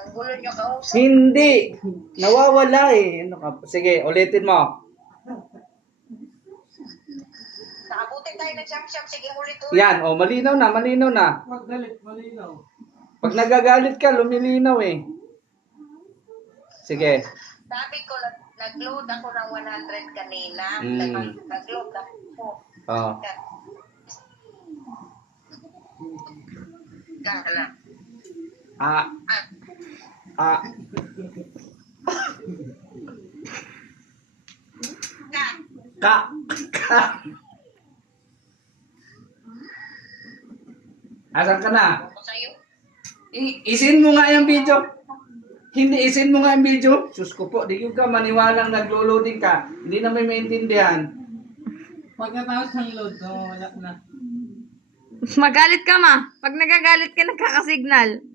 Ang gulo niyo kausap. Hindi. Nawawala eh. Ano ka? Sige, ulitin mo. Nakabuti tayo ng siyam-siyam. Sige, ulit-ulit. Yan, oh, malinaw na, malinaw na. Pag galit, malinaw. Pag nagagalit ka, lumilinaw eh. Sige. Sabi ko, nag-load ako ng 100 kanina. Nag-load ako. Oh. Kala. Ah. Ah. Ka. Ka. Asan ka na? Ako sa'yo. Isin mo nga yung video. Hindi, isin mo nga yung video. Sus ko po, di yung ka maniwalang naglo-loading ka. Hindi na may maintindihan. Pagkatapos ng load, wala na. Magalit ka ma. Pag nagagalit ka, nagkakasignal.